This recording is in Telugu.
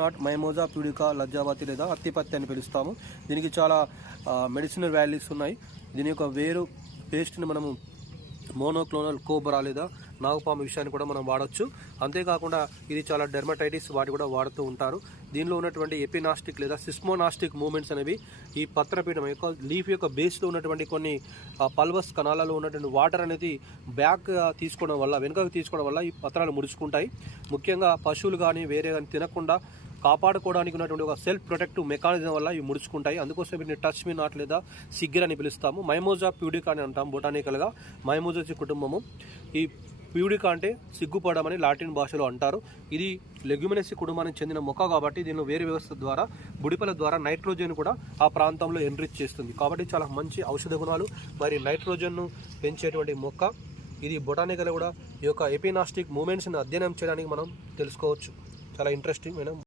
నాట్ మైమోజా ప్యూడికా లజ్జావతి లేదా అత్తిపత్తి అని పిలుస్తాము. దీనికి చాలా మెడిసినల్ వాల్యూస్ ఉన్నాయి. దీని యొక్క వేరు పేస్ట్ని మనము మోనోక్లోనల్ కోబ్రా లేదా నాగుపాము విషయాన్ని కూడా మనం వాడచ్చు. అంతేకాకుండా ఇది చాలా డెర్మటైటిస్ వాటి కూడా వాడుతూ ఉంటారు. దీనిలో ఉన్నటువంటి ఎపినాస్టిక్ లేదా సిస్మోనాస్టిక్ మూమెంట్స్ అనేవి ఈ పత్రపీఠం యొక్క లీఫ్ యొక్క బేస్లో ఉన్నటువంటి కొన్ని పల్వస్ కణాలలో ఉన్నటువంటి వాటర్ అనేది బ్యాక్ తీసుకోవడం వల్ల, వెనుకకు తీసుకోవడం వల్ల ఈ పత్రాలు ముడుచుకుంటాయి. ముఖ్యంగా పశువులు కానీ వేరే కానీ తినకుండా కాపాడుకోవడానికి ఉన్నటువంటి ఒక సెల్ఫ్ ప్రొటెక్టివ్ మెకానిజం వల్ల ఇవి ముడుచుకుంటాయి. అందుకోసం వీటిని టచ్ మీ నాట్ లేదా సిగ్గర్ అని పిలుస్తాము. మైమోజా ప్యూడికా అని అంటాం బొటానికల్గా. మైమోజాసి కుటుంబము. ఈ ప్యూడికా అంటే సిగ్గుపడమని లాటిన్ భాషలో అంటారు. ఇది లెగ్యుమినేసి కుటుంబానికి చెందిన మొక్క కాబట్టి దీనిలో వేరు వ్యవస్థ ద్వారా బుడిపల ద్వారా నైట్రోజన్ కూడా ఆ ప్రాంతంలో ఎన్రిచ్ చేస్తుంది. కాబట్టి చాలా మంచి ఔషధ గుణాలు మరి నైట్రోజన్ను పెంచేటువంటి మొక్క ఇది. బొటానికల్ కూడా ఈ యొక్క ఎపినాస్టిక్ మూమెంట్స్ని అధ్యయనం చేయడానికి మనం తెలుసుకోవచ్చు. చాలా ఇంట్రెస్టింగ్